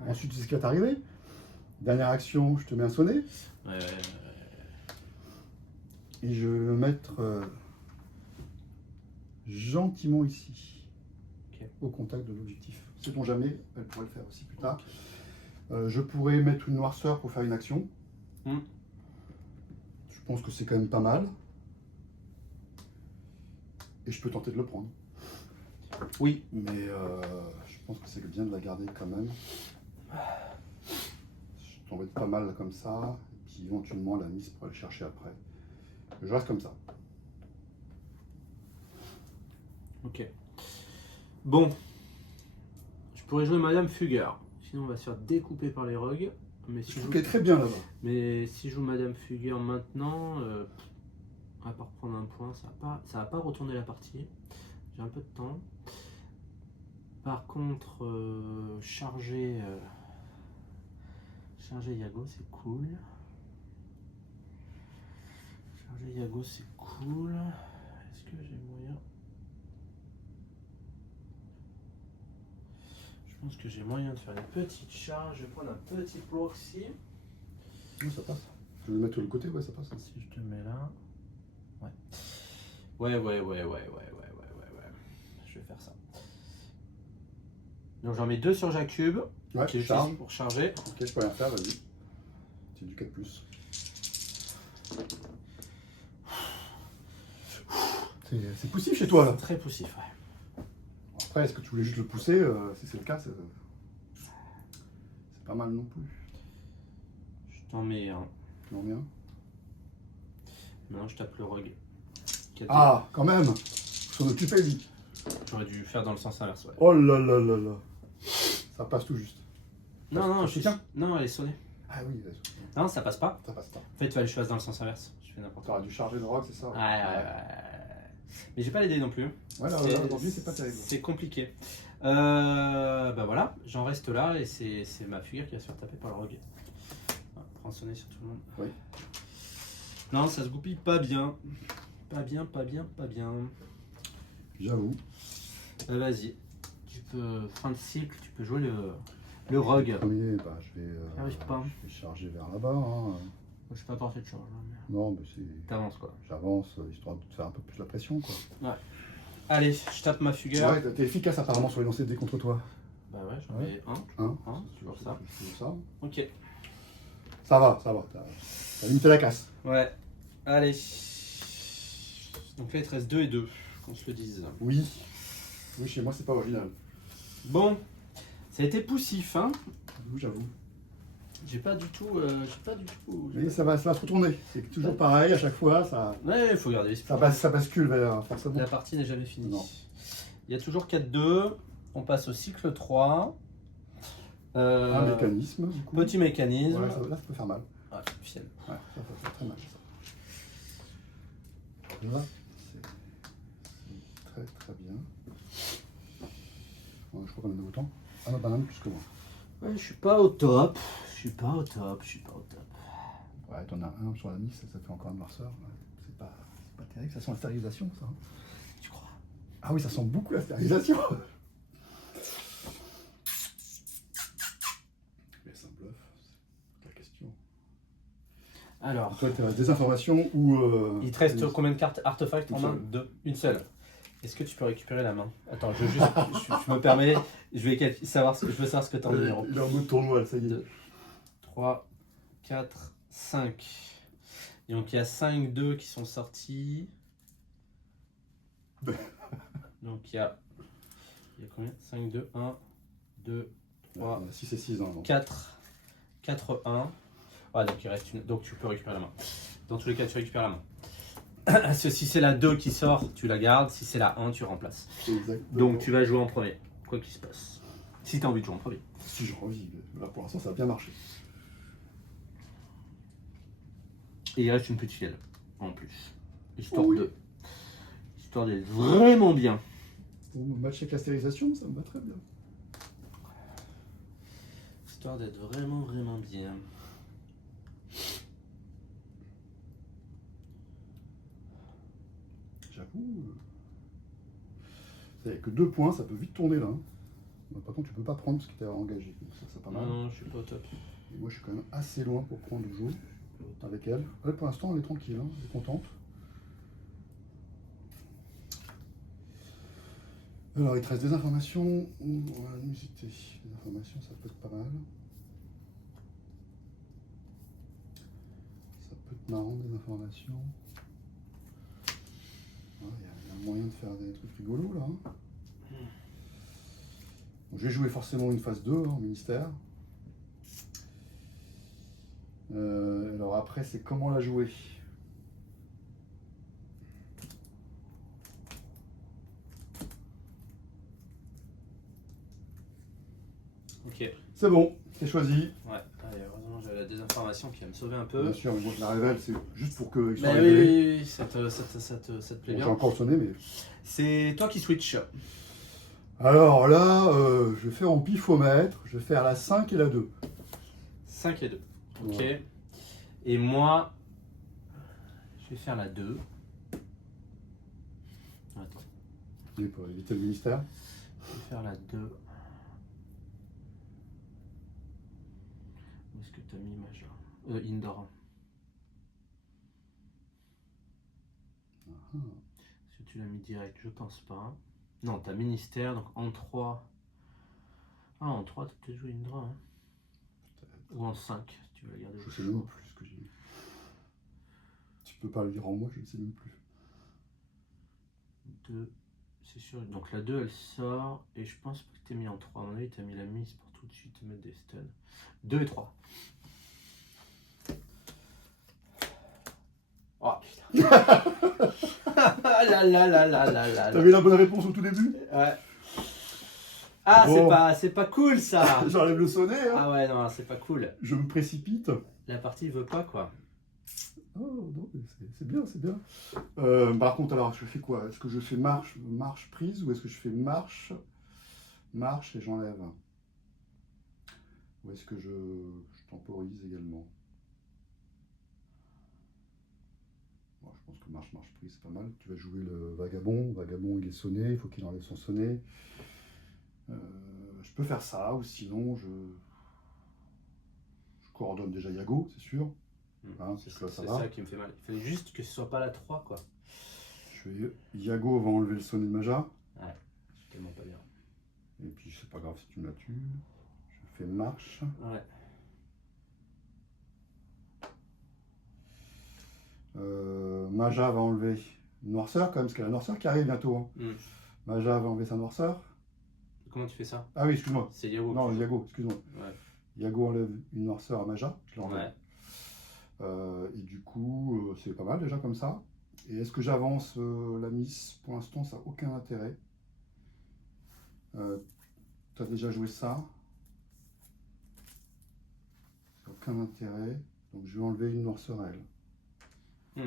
Ouais. Ensuite, c'est ce qui va t'arriver. Dernière action, je te mets un sonnet Ouais. et je vais le mettre gentiment ici, Ok. au contact de l'objectif. Sait-on jamais, elle pourrait le faire aussi plus tard. Je pourrais mettre une noirceur pour faire une action. Hmm. Je pense que c'est quand même pas mal. Et je peux tenter de le prendre. Oui. Mais je pense que c'est bien de la garder quand même. Je t'embête pas mal comme ça. Et puis éventuellement la mise pour aller le chercher après. Je reste comme ça. Ok. Bon. Je pourrais jouer Madame Fugger. Sinon, on va se faire découper par les rogues. Mais si Je je trouve joue, qu'elle est très bien là-bas. mais si je joue Madame Fugger maintenant, à part prendre un point, ça va pas retourner la partie. J'ai un peu de temps. par contre, charger Yago, c'est cool. Charger Yago, c'est cool. Est-ce que j'ai moyen? Je pense que j'ai moyen de faire une petite charge. Je vais prendre un petit proxy. Oui, ça passe. Je vais le mettre de l'autre côté, ouais, ça passe. Si je te mets là. Ouais. Ouais. Je vais faire ça. Donc j'en mets 2 sur Jacube. Ouais, Qui charge. pour charger. Ok, je peux rien faire, vas-y. C'est du 4+. C'est poussif chez toi là. Très poussif, ouais. Après, est-ce que tu voulais juste le pousser? Si c'est le cas, c'est pas mal non plus. Je t'en mets un. Non, bien. Maintenant je tape le rogue. Ah, quand même. Faut s'en occuper, lui. J'aurais dû faire dans le sens inverse, ouais. Oh là là là là. Ça passe tout juste. Non, je tiens. Non, elle est sonnée. Ah oui, Non, ça passe pas. ça passe pas. En fait, il fallait que je fasse dans le sens inverse. Je fais n'importe quoi. T'aurais dû charger le rock, c'est ça? Ouais. Mais j'ai pas les dés non plus. Ouais, là, aujourd'hui, c'est pas terrible. C'est compliqué. Bah voilà, j'en reste là et c'est ma figure qui va se faire taper par le rogue. Prends sonner sur tout le monde. Oui. Non, ça se goupille pas bien. Pas bien. J'avoue. Vas-y. Tu peux, fin de cycle, tu peux jouer le rogue. Premier, bah, je vais charger vers là-bas. Hein. Je peux pas porter de charge. Non, mais c'est. T'avances quoi. J'avance, histoire de te faire un peu plus la pression, quoi. Ouais. Allez, je tape ma figure. Ouais, t'es efficace apparemment sur les lancers de dés contre toi. Bah ouais, j'en ai un. Hein? Toujours C'est ça. ça. Ok. Ça va. T'as limité la casse. Ouais. Allez. Donc là, il te reste 2 et 2, qu'on se le dise. Oui, chez moi, c'est pas original. Bon, ça a été poussif, hein. J'avoue. J'ai pas du tout. Mais ça va se retourner. C'est toujours pareil à chaque fois. Ouais, il faut garder l'esprit. Ça bascule vers forcément. La partie n'est jamais finie. Non. Il y a toujours 4-2. On passe au cycle 3. Un mécanisme, du coup. Petit mécanisme. Ouais, là, ça peut faire mal. Ah, fiel. Ouais, ça peut faire très mal. Là, c'est très bien. Ouais, je crois qu'on a autant. Ah non, banane plus que moi. Ouais, je suis pas au top. Ouais, t'en as un sur la mise, ça fait encore une noirceur. Ouais, c'est pas terrible, ça sent la stérilisation, ça. Tu crois? Ah oui, ça sent beaucoup la stérilisation. Mais c'est un bluff, c'est la question. Alors. Toi, tu as des informations ou. Il te reste combien de cartes artefacts en main? 2. Une seule. Est-ce que tu peux récupérer la main? Attends, je me permets, je veux savoir ce que t'en as. Il est en mode tournoi, ça y est. 2, 3, 4, 5. Et donc il y a 5 2 qui sont sortis. Donc il y a combien? 5, 2, 1, 2, 3, 6 et 6 ans. 4, 4, 1. Ouais, donc il reste une. Donc tu peux récupérer la main. Dans tous les cas, tu récupères la main. Si c'est la 2 qui sort, tu la gardes. Si c'est la 1, tu remplaces. Exactement. Donc tu vas jouer en premier, quoi qu'il se passe. Si tu as envie de jouer en premier. Si j'ai envie, là pour l'instant ça a bien marché. Et il reste une petite fiole en plus. Histoire Oui. Histoire d'être vraiment bien. Pour matcher avec la stérilisation, ça me va très bien. Histoire d'être vraiment bien. J'avoue. Avec que 2 points, ça peut vite tourner là. Hein. Par contre, tu peux pas prendre ce qui t'a engagé. Donc ça, c'est pas mal. Non, je suis pas au top. Et moi, je suis quand même assez loin pour prendre le jeu avec elle. Elle, pour l'instant, elle est tranquille, hein. Elle est contente. Alors, il te reste des informations. Voilà, l'unité. Des informations, ça peut être pas mal. Ça peut être marrant, des informations. Il y a moyen de faire des trucs rigolos là. Hein. Donc, je vais jouer forcément une phase 2 hein, au ministère. Alors après, c'est comment la jouer. Ok. C'est bon, c'est choisi. Ouais, allez, heureusement j'avais la désinformation qui va me sauver un peu. Bien sûr, mais moi je la révèle, c'est juste pour qu'ils soient Bah révélés. oui, ça te plaît Bon, bien. j'ai encore sonné, mais. C'est toi qui switch. Alors là, je vais faire au pifomètre. Je vais faire la 5 et la 2. 5 et 2. Ok. Ouais. Et moi, je vais faire la 2. Attends, Et pour éviter le ministère. je vais faire la 2. Où est-ce que tu as mis Major Indra. Est-ce que tu l'as mis direct? Je pense pas. Non, t'as ministère, donc en 3. Ah, en 3, t'as peut-être joué Indra. Hein. Ou en 5, si tu veux la garder. Je sais même plus ce que j'ai mis. Tu peux pas le lire en moi, je ne sais même plus. 2, c'est sûr. Donc la 2, elle sort. Et je pense pas que t'es mis en 3. À mon avis, t'as mis la mise pour tout de suite te mettre des stuns. 2 et 3. Oh putain. Là là là là là là. T'avais la bonne réponse au tout début? Ouais. Ah, Bon. c'est pas cool ça. J'enlève le sonnet, hein. Ah ouais, non, c'est pas cool. Je me précipite. La partie veut pas quoi. Oh non, mais c'est bien, c'est bien. Par contre, alors, je fais quoi? Est-ce que je fais marche prise ou est-ce que je fais marche et j'enlève? Ou est-ce que je temporise également? Bon, je pense que marche prise, c'est pas mal. Tu vas jouer le vagabond. Vagabond, il est sonné, il faut qu'il enlève son sonnet. Je peux faire ça, ou sinon je coordonne déjà Yago, c'est sûr. Hein, C'est parce que là, ça c'est va. ça qui me fait mal. Il fallait juste que ce soit pas la 3 quoi. Je fais Yago va enlever le sonnet de Maja. Ouais, c'est tellement pas bien. Et puis c'est pas grave si tu me la tues. Je fais marche. Ouais. Maja va enlever une noirceur quand même, parce qu'il y a la noirceur qui arrive bientôt. Hein. Maja va enlever sa noirceur. Comment tu fais ça? Ah oui, excuse-moi. C'est Yago. Non, Yago, excuse-moi. Ouais. Yago enlève une noirceur à Maja. Je l'enlève. Ouais. Et du coup, c'est pas mal déjà comme ça. Et est-ce que j'avance la miss? Pour l'instant, ça n'a aucun intérêt. Tu as déjà joué ça. Aucun intérêt. Donc je vais enlever une noirceur à elle. Ouais,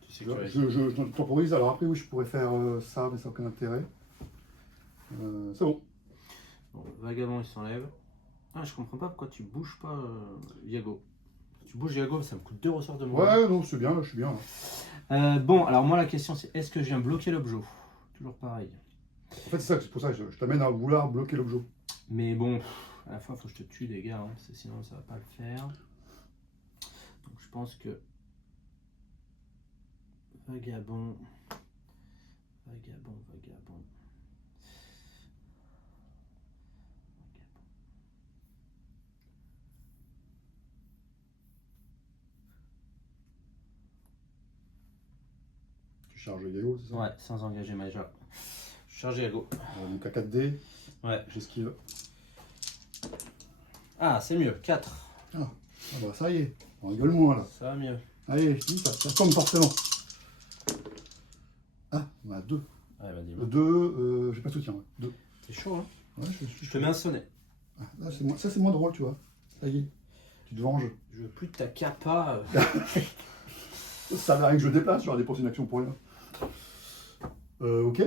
tu sais que Je temporise. Alors après, oui, je pourrais faire ça, mais ça n'a aucun intérêt. C'est bon. Bon, Vagabond il s'enlève. Ah, je comprends pas pourquoi tu bouges pas Yago. Si tu bouges Yago, ça me coûte 2 ressorts de moins. Ouais, non, c'est bien, là, je suis bien. Là. Bon, alors moi la question c'est est-ce que je viens bloquer l'objet? Toujours pareil. En fait, c'est pour ça que je t'amène à vouloir bloquer l'objet. Mais bon, à la fois il faut que je te tue les gars, hein, parce que sinon ça va pas le faire. Donc je pense que Vagabond. Tu charges Yago, c'est ça? Ouais, sans engager Major. Je charge Yago. Donc à 4D, Ouais. j'esquive. Ah, c'est mieux, 4. Ah bah ça y est, on rigole moins là. Ça va mieux. Allez, je dis, ça tombe forcément. Ah, on a 2. Ouais, bah dis-moi. 2, j'ai pas de soutien. 2. C'est chaud, hein. Ouais, Je te mets un sonnet. Ah, là, ça c'est moins drôle, tu vois. Ça y est, tu te venges. Je veux plus de ta capa. Ça n'a rien que je déplace, j'aurais dépensé une action pour rien. Ok.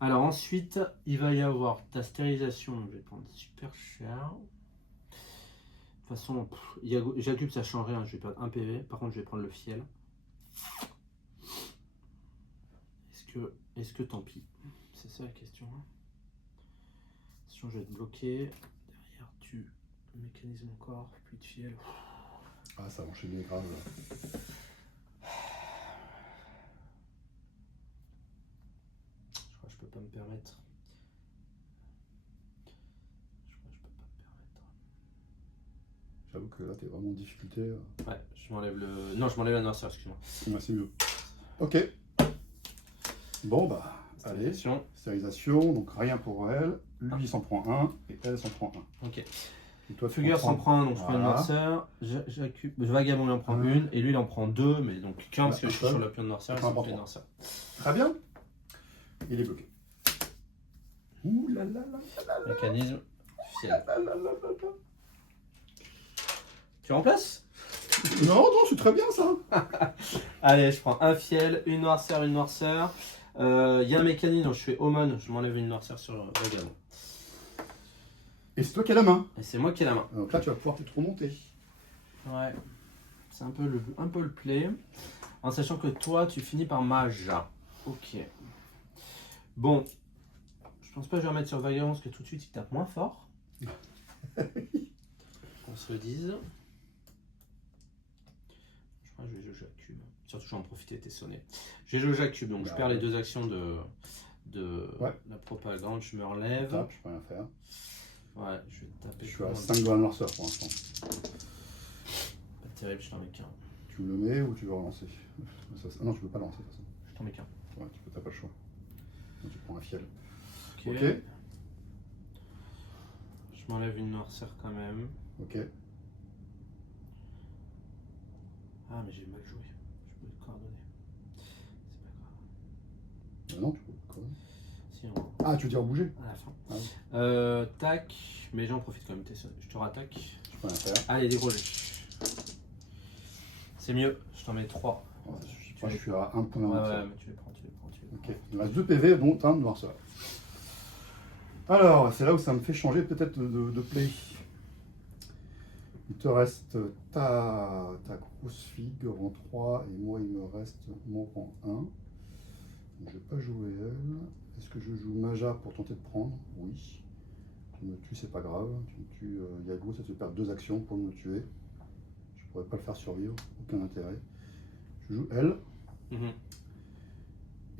Alors ensuite, il va y avoir ta stérilisation, donc je vais prendre super cher. De toute façon, Jacub ça change rien, je vais perdre 1 PV, par contre je vais prendre le fiel. Est-ce que tant pis? C'est ça la question. Sinon je vais te bloquer, derrière tu mécanisme encore, puis de fiel. Ah, ça va enchaîner grave. Je crois que je peux pas me permettre. J'avoue que là, t'es vraiment en difficulté. Ouais, je m'enlève le... Non, je m'enlève la noirceur, excuse-moi. Ouais, c'est mieux. Ok. Bon, bah, allez. Stérilisation, donc rien pour elle. Lui, il s'en prend un, et elle s'en prend un. Ok. Et toi, Fugueur s'en prend un, donc je prends une Voilà. noirceur. Vagabond il en prend une, et lui il en prend 2, mais donc qu'un parce que je suis seul. sur la pion de noirceur, il s'en fait une noirceur. Très bien. Il est bloqué. Ouh là là là là là. Mécanisme, fiel. Là là là là là. Tu remplaces? Non, non, c'est très bien ça. Allez, je prends un fiel, une noirceur, une noirceur. Il y a un mécanisme, donc je fais Aumône, je m'enlève une noirceur sur Vagamon. Et c'est toi qui as la main. Et c'est moi qui ai la main. Donc là, tu vas pouvoir te remonter. Ouais. C'est un peu le play. En sachant que toi, tu finis par Maja. Ok. Bon. Je pense pas que je vais remettre sur Vagamon parce que tout de suite, il tape moins fort. Qu'on se le dise. Je crois que je vais jouer à cube. Surtout, je vais en profiter, t'es sonné. Je vais jouer à cube, donc je perds les deux actions de la propagande. Je me relève. Tape, je peux rien faire. Ouais, je vais taper. Je suis à 5 doigts de noirceur pour l'instant. Pas terrible, je t'en mets qu'un. Tu me le mets ou tu veux relancer? Ah non, tu peux pas lancer de toute façon. Je t'en mets qu'un. Ouais, t'as pas le choix. Donc, tu prends un fiel. Ok. Ok. Je m'enlève une noirceur quand même. Ok. Ah, mais j'ai mal joué. Je peux te coordonner. C'est pas grave. Non, tu peux quand même. Si, on... Ah, tu veux dire bouger? À la fin. Ah oui. Tac. Mais j'en profite quand même. Je te rattaque. Je peux rien faire. Allez, dégrogé. C'est mieux. Je t'en mets 3. Ouais, moi, je suis à 1 point de Ouais, noirceur. mais tu les prends. Ok. Il me reste 2 PV, dont un de noirceur. Alors, c'est là où ça me fait changer peut-être de play. Il te reste ta grosse figue, rang 3, et moi il me reste mon rang 1. Donc, je vais pas jouer elle. Est-ce que je joue Maja pour tenter de prendre? Oui. Tu me tues, c'est pas grave. Tu me tues Yago, ça te perd 2 actions pour me tuer. Je pourrais pas le faire survivre, aucun intérêt. Je joue elle.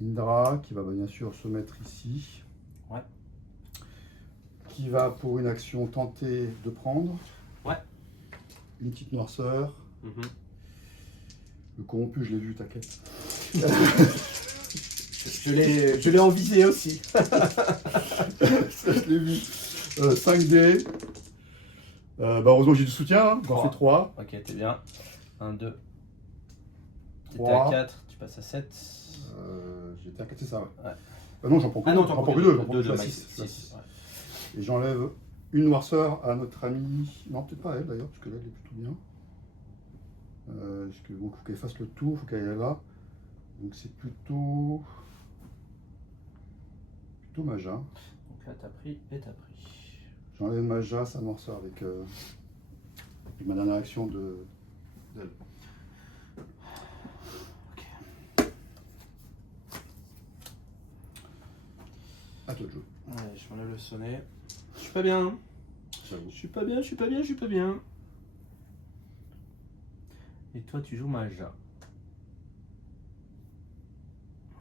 Indra, qui va bien sûr se mettre ici. Ouais. Qui va pour une action tenter de prendre. Ouais. Une petite noirceur. Le corrompu, je l'ai vu, t'inquiète. Je l'ai envisé aussi. Je l'ai vu. 5D. Heureusement que j'ai du soutien. Hein. J'en fais 3. Ok, t'es bien. 1, 2. T'étais 3. à 4, tu passes à 7. J'étais à 4, c'est ça, ouais. Ouais. Non, j'en prends que 2. J'en prends que 2. J'en prends que 6. Et j'enlève une noirceur à notre amie. Non, peut-être pas elle d'ailleurs, parce que là, elle est plutôt bien. Parce que bon, faut qu'elle fasse le tour, il faut qu'elle aille là. Donc c'est plutôt Maja. Donc là, t'as pris et t'as pris. J'enlève Maja, sa noirceur avec ma dernière action d'elle. Ok. À toi de jouer. Allez, je m'enlève le sonnet. Je suis pas bien. Hein. J'avoue. Je suis pas bien. Et toi, tu joues Maja.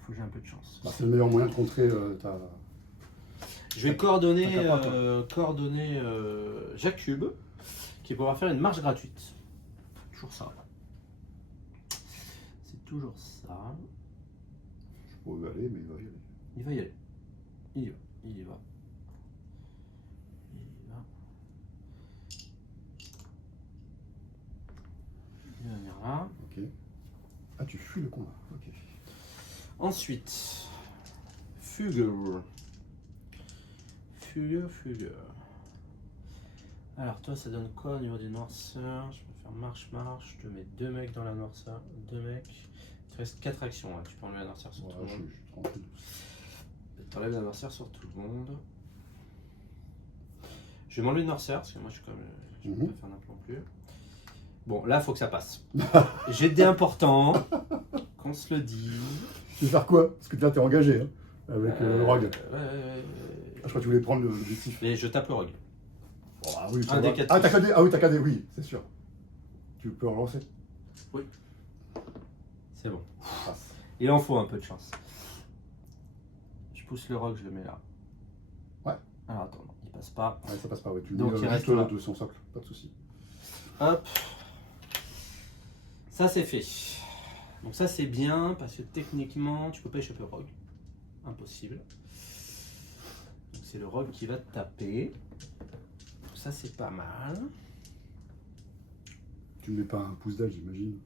Faut que j'ai un peu de chance. C'est le meilleur moyen de contrer ta... Je vais coordonner, T'as Jacube, qui pourra faire une marche gratuite. Toujours ça. C'est toujours ça. Je pourrais y aller, mais il va y aller. Il va y aller. Il y va. Il va venir là. Ok. Ah, tu fuis le combat. Ok. Ensuite, Fugueur. Alors toi, ça donne quoi au niveau des noirceurs? Je peux faire marche. Je te mets 2 mecs dans la noirceur. 2 mecs. Il te reste 4 actions. Hein. Tu peux enlever la noirceur sur tout le monde. Je suis tranquille. T'enlèves la noirceur sur tout le monde. Je vais m'enlever une noirceur parce que moi je suis quand même. Je peux pas faire n'importe non plus. Bon, là, faut que ça passe. J'ai des importants. Qu'on se le dise. Tu veux faire quoi? Parce que là, t'es engagé hein, avec le rogue. Ah, je crois que tu voulais prendre l'objectif. Mais je tape le rogue. Oh, ah oui, un des 4. Ah, t'as KD. Ah oui, t'as KD, oui, c'est sûr. Tu peux relancer. Oui. C'est bon. Ah. Il en faut un peu de chance. Je pousse le rogue, je le mets là. Ouais. Alors attends, non, il passe pas. Ouais, ça passe pas, ouais. Tu donc le il mets reste juste là. de son socle, pas de soucis. Hop. Ça c'est fait. Donc ça c'est bien parce que techniquement tu peux pas échapper au rogue. Impossible. Donc c'est le rogue qui va te taper. Donc ça c'est pas mal. Tu ne mets pas un pouce d'âge, j'imagine.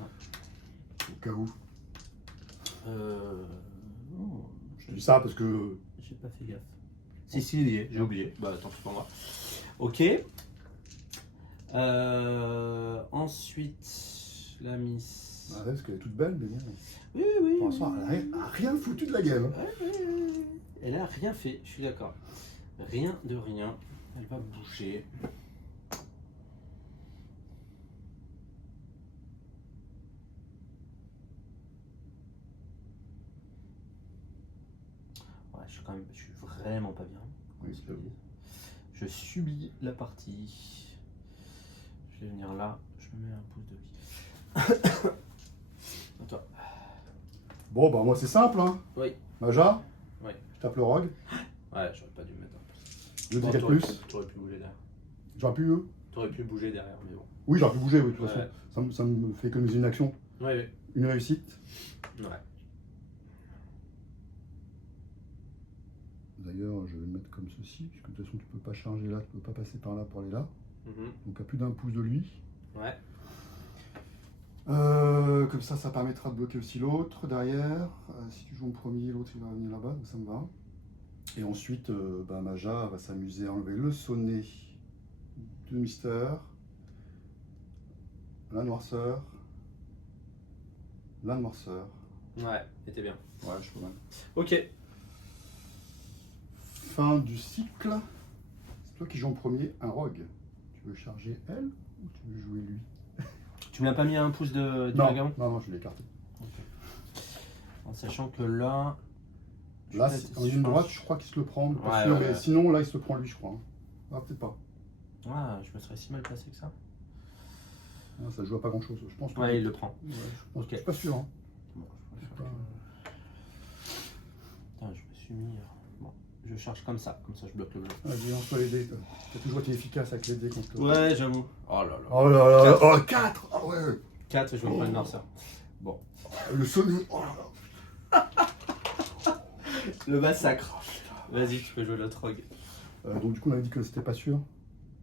Au cas où. Oh, Je dis ça parce que. j'ai pas fait gaffe. Si, il y est, j'ai oublié. Bah tant pis pour moi. Ok. Ensuite, la miss. Ah ouais, parce qu'elle est toute belle, mais bon. Oui, oui. Pour l'instant, elle a rien foutu de la game. Ouais. Elle a rien fait, je suis d'accord. Rien de rien. Elle va bouger. Ouais, je suis vraiment pas bien. Oui, c'est bon. Je subis la partie. Je vais venir là, je me mets un pouce de vie. À toi. Bon, bah moi c'est simple, hein. Oui. Maja, Oui. je tape le rogue. Ouais, j'aurais pas dû me mettre en plus. Je dis 4 plus. T'aurais pu bouger derrière. J'aurais pu. T'aurais pu bouger derrière, mais bon. Oui, j'aurais pu bouger, oui, de toute Ouais. façon. Ça me fait économiser une action. Ouais, Une réussite. ouais. D'ailleurs, je vais le mettre comme ceci, puisque de toute façon, tu peux pas charger là, tu peux pas passer par là pour aller là. Donc à plus d'un pouce de lui. Ouais. Comme ça permettra de bloquer aussi l'autre derrière. Si tu joues en premier, l'autre il va venir là-bas, donc ça me va. Et ensuite, Maja va s'amuser à enlever le sonnet de Mister, la noirceur, la noirceur. Ouais, c'était bien. Ouais, je suis pas mal. Ok. Fin du cycle. C'est toi qui joues en premier un rogue. Tu veux charger elle ou tu veux jouer lui? Tu me l'as pas mis à un pouce de Non, Dragon? non, je l'ai écarté. En sachant que là. Là, en ligne droite, je crois qu'il se le prend, pas Ouais, sûr, ouais, mais ouais. sinon, là, il se le prend lui, je crois. Hein. Ah, peut-être pas. Ouais, je me serais si mal passé que ça. Ah, ça joue à pas grand chose. Je pense que. Ouais, il le prend. Ouais, je Ok. suis pas sûr. Hein. Bon, je C'est préfère pas- que- Putain, je me suis mis. Bon, je charge comme ça je bloque le jeu. Vas-y, lance-toi les dés. T'as toujours été efficace avec les dés contre le. Ouais, j'avoue. Oh là là. Oh là là, Quatre. oh 4. Ah ouais. 4, je vais prendre une Narcer. Bon. Le sonnet. Oh là là. Le massacre. Vas-y, tu peux jouer l'autre rogue. Donc du coup, on avait dit que c'était pas sûr.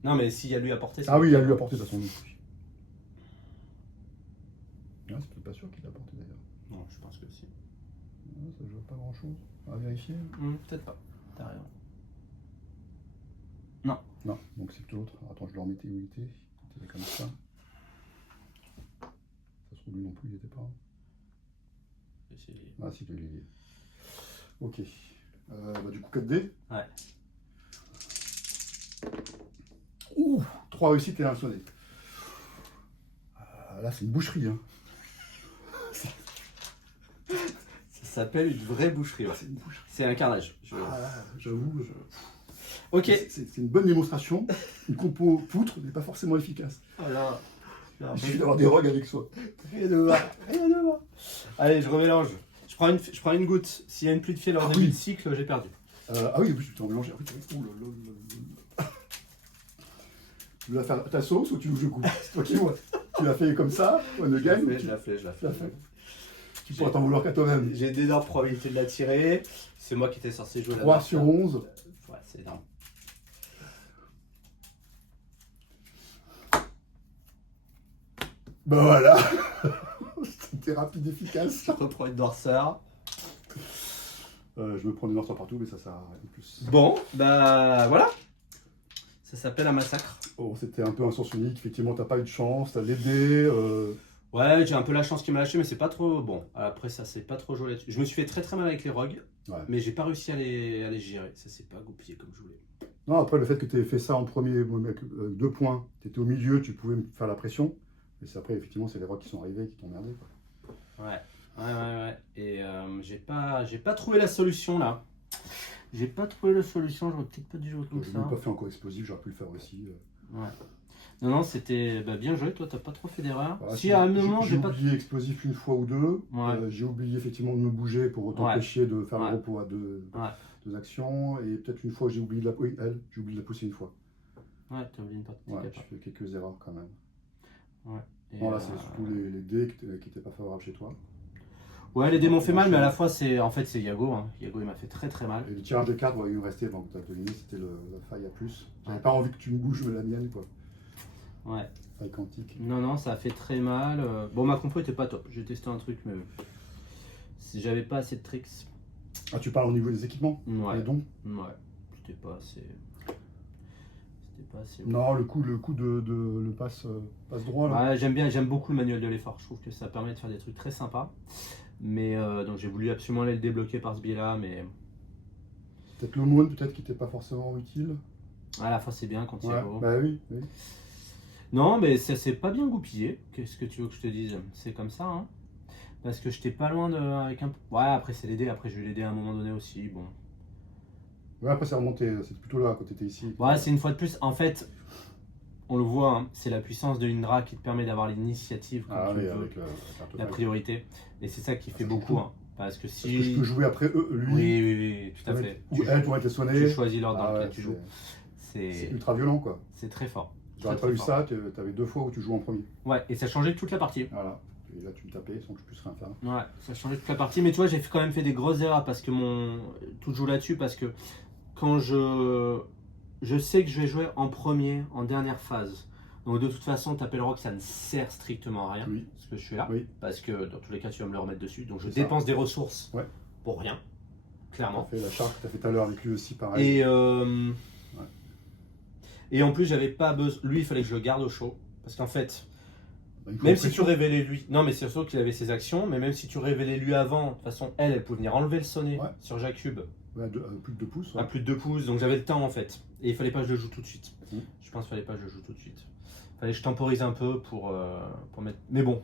Non, mais s'il y a lui à porter, c'est Ah oui, il a bon. lui apporté de toute façon. Ah, c'est peut-être pas sûr qu'il l'a apporté d'ailleurs. Non, je pense que si. Ah, ça joue à pas grand chose. À vérifier. Peut-être pas. T'as raison. Non, donc c'est plutôt l'autre. Attends, je le remettais où il était. Il était comme ça. Ça se trouve lui non plus, il était pas. Ah si, il est lié. Ok. Du coup, 4D. Ouais. Ouh, 3 réussites et un sonnet. Là, c'est une boucherie. Hein. Ça s'appelle une vraie boucherie. Ouais. C'est une boucherie. C'est un carnage. J'avoue. Ok. C'est une bonne démonstration. Une compo poutre n'est pas forcément efficace. Alors, Il suffit d'avoir des rogues avec soi. rien de voir. Rien de voir. Allez, je remélange. Je prends une goutte. S'il y a une pluie de fiel en début de cycle, j'ai perdu. Ah oui, tu t'en mélanges. Ah oui, ouh là là là là. Tu veux la faire ta sauce ou tu veux que je coupe? C'est toi qui vois. Tu l'as fait comme ça, on ne gagne. Je la fais. Tu pourras t'en vouloir qu'à toi-même. J'ai d'énormes probabilités de la tirer. C'est moi qui étais censé jouer la 3 Narcer. sur 11. Ouais, c'est énorme. Ben voilà. C'était rapide, efficace. Je reprends une noirceur. Je me prends des noirceurs partout, mais ça sert à rien de plus. Bon, bah voilà. Ça s'appelle un massacre. Bon, c'était un peu un sens unique. Effectivement, t'as pas eu de chance, t'as les dés. Ouais, j'ai un peu la chance qu'il m'a lâché, mais c'est pas trop bon. Après, ça c'est pas trop joué là-dessus. Je me suis fait très très mal avec les rogues, Ouais. mais j'ai pas réussi à les gérer. Ça s'est pas goupillé comme je voulais. Non, après, le fait que tu aies fait ça en premier, avec 2 points, tu étais au milieu, tu pouvais me faire la pression. Mais c'est après, effectivement, c'est les rocs qui sont arrivés qui t'ont merdé. Quoi. Ouais. Et j'ai pas trouvé la solution là. J'ai pas trouvé la solution, j'aurais peut-être pas dû jouer comme J'ai ça. même pas fait encore explosif, j'aurais pu le faire aussi. Ouais. Non, c'était bien joué, toi t'as pas trop fait d'erreur. Voilà, Si à un moment j'ai j'ai pas. oublié explosif une fois ou deux. Ouais. J'ai oublié effectivement de me bouger pour t'empêcher de faire Ouais. le repos à deux actions. Et peut-être une fois, j'ai oublié de la j'ai oublié de la pousser une fois. Ouais, t'as oublié une partie. Ouais, j'ai fait quelques erreurs quand même. Ouais. Et Bon, là, c'est surtout les dés qui n'étaient pas favorables chez toi. Ouais, les dés m'ont fait mal, mais à la fois, c'est Yago. Hein. Yago, il m'a fait très très mal. Et le tirage de cartes, il me restait, donc tu as deviné, c'était la faille à plus. J'avais pas envie que tu me bouges la mienne, quoi. Ouais. Faille quantique. Non, ça a fait très mal. Bon, ma compo était pas top. J'ai testé un truc, mais j'avais pas assez de tricks. Ah, tu parles au niveau des équipements? Ouais. Les dons? Ouais. C'était pas assez C'était pas assez haut. Non, le coup de le passe droit là. Ouais, j'aime beaucoup le manuel de l'effort. Je trouve que ça permet de faire des trucs très sympas. Mais donc j'ai voulu absolument aller le débloquer par ce biais-là, mais Peut-être l'aumône, peut-être qui n'était pas forcément utile. à la fois c'est bien quand il Ouais, vaut. bah oui, oui. Non, mais ça s'est pas bien goupillé. Qu'est-ce que tu veux que je te dise? C'est comme ça, hein. Parce que j'étais pas loin de. Avec un... Ouais, après c'est l'aider. Après je vais l'aider à un moment donné aussi. Bon. Ouais, après c'est remonté, c'est plutôt là quand t'étais ici. Ouais, c'est une fois de plus. En fait, on le voit, hein, c'est la puissance de Indra qui te permet d'avoir l'initiative quand Ah tu oui, veux, avec la la priorité. Et c'est ça qui fait ça beaucoup. joue. Hein. Parce que Parce si. que je peux jouer après lui. Oui, oui, oui, tout à fait. Ou elle pourrait être soignée. Tu choisis l'ordre dans Ah lequel ouais, tu joues. c'est C'est ultra violent quoi. c'est très fort. J'aurais Très, pas eu très ça, t'avais 2 fois où tu joues en premier. Ouais, et ça changeait toute la partie. Voilà. Et là tu me tapais sans que je puisse rien faire. Ouais, ça changeait toute la partie. Mais tu vois, j'ai quand même fait des grosses erreurs parce que tout joue là-dessus. Parce que quand je sais que je vais jouer en premier, en dernière phase. Donc de toute façon, taper le rock, ça ne sert strictement à rien. Oui. Parce que je suis là. Oui. Parce que dans tous les cas, tu vas me le remettre dessus. Donc je C'est ça. dépense des ressources Ouais. pour rien. T'as Clairement. fait la charge que t'as fait tout à l'heure avec lui aussi pareil. Et en plus, j'avais pas besoin. Lui, il fallait que je le garde au chaud. Parce qu'en fait, Bah, il faut même une si tu pression. révélais lui. Non, mais c'est sûr qu'il avait ses actions. Mais même si tu révélais lui avant, de toute façon, elle pouvait venir enlever le sonnet Ouais. sur Jacube Ouais, plus de 2 pouces. à plus de 2 pouces. Donc j'avais le temps en fait. Et il fallait pas que je le joue tout de suite. Mhm. Je pense qu'il fallait pas que je le joue tout de suite. Fallait que je temporise un peu pour mettre. Mais bon.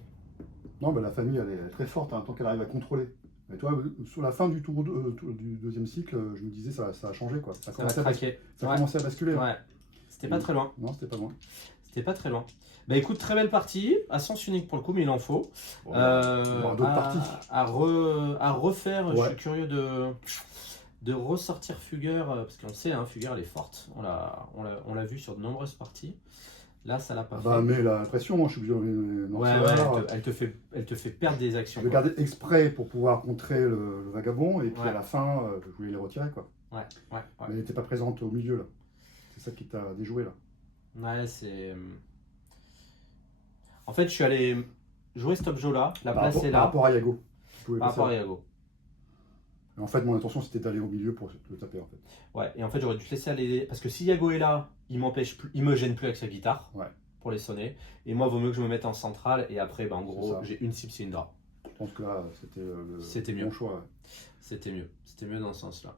Non, bah, la famille elle est très forte hein, tant qu'elle arrive à contrôler. Et toi, sur la fin du du deuxième cycle, je me disais ça a changé quoi. Ça a Ça va commencé à craquer. ça a Ouais. commencé à basculer. Ouais. C'était pas très loin. Non, c'était pas loin. C'était pas très loin. Bah écoute, très belle partie. À sens unique pour le coup, mais il en faut. Bon, il y aura d'autres à, parties. à refaire, je Ouais. suis curieux de ressortir Fugger, parce qu'on sait, hein, Fugger elle est forte. On l'a vu sur de nombreuses parties. Là, ça l'a pas Bah, fait. mais la pression, moi je suis obligé de Ouais, elle te fait perdre des actions. Je vais quoi. garder exprès pour pouvoir contrer le vagabond et puis Ouais. à la fin, je voulais les retirer quoi. Ouais. Mais elle n'était pas présente au milieu là. C'est ça qui t'a déjoué là. Ouais, c'est. En fait, je suis allé jouer cet objet-là. La place est Par là. rapport à Yago. Tu pouvais Par passer rapport à là. Yago. En fait, mon intention c'était d'aller au milieu pour le taper en fait. Ouais, et en fait, j'aurais dû te laisser aller. Parce que si Yago est là, il me gêne plus avec sa guitare. Ouais. Pour les sonner. Et moi, il vaut mieux que je me mette en centrale. Et après, en C'est gros, ça. j'ai une cible, c'est une drap. Je pense que là C'était le mieux. bon choix. Ouais. C'était mieux. C'était mieux dans ce sens-là.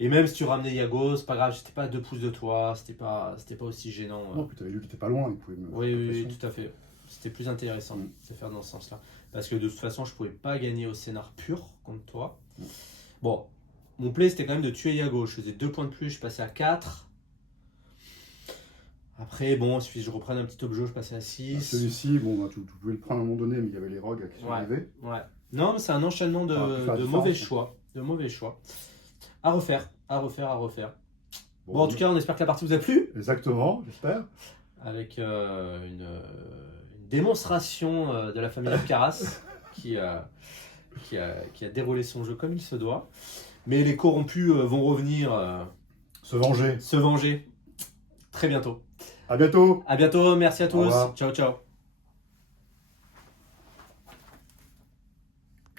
Et même si tu ramenais Yago, c'est pas grave, j'étais pas à 2 pouces de toi. C'était pas aussi gênant. Non, puis t'avais lui qui était pas loin, il pouvait me. Oui, faire oui, pression. tout à fait. C'était plus intéressant Mm. de faire dans ce sens-là. Parce que de toute façon, je pouvais pas gagner au scénar pur contre toi. Mm. Bon, mon play c'était quand même de tuer Yago. Je faisais 2 points de plus, je passais à 4. Après, bon, il suffit que je reprenne un petit objet, je passais à 6. Celui-ci, bon, bah, tu pouvais le prendre à un moment donné, mais il y avait les rogues qui sont Ouais. arrivés. Ouais. Non, mais c'est un enchaînement Ça aurait pu faire la de différence, mauvais hein. choix. De mauvais choix. À refaire, à refaire, à refaire. Bon, Bon, en tout cas, on espère que la partie vous a plu. Exactement, j'espère. Avec une démonstration de la famille Alcaraz qui a déroulé son jeu comme il se doit. Mais les corrompus vont revenir Se venger. se venger très bientôt. À bientôt. À bientôt, merci à Au tous. revoir. Ciao, ciao.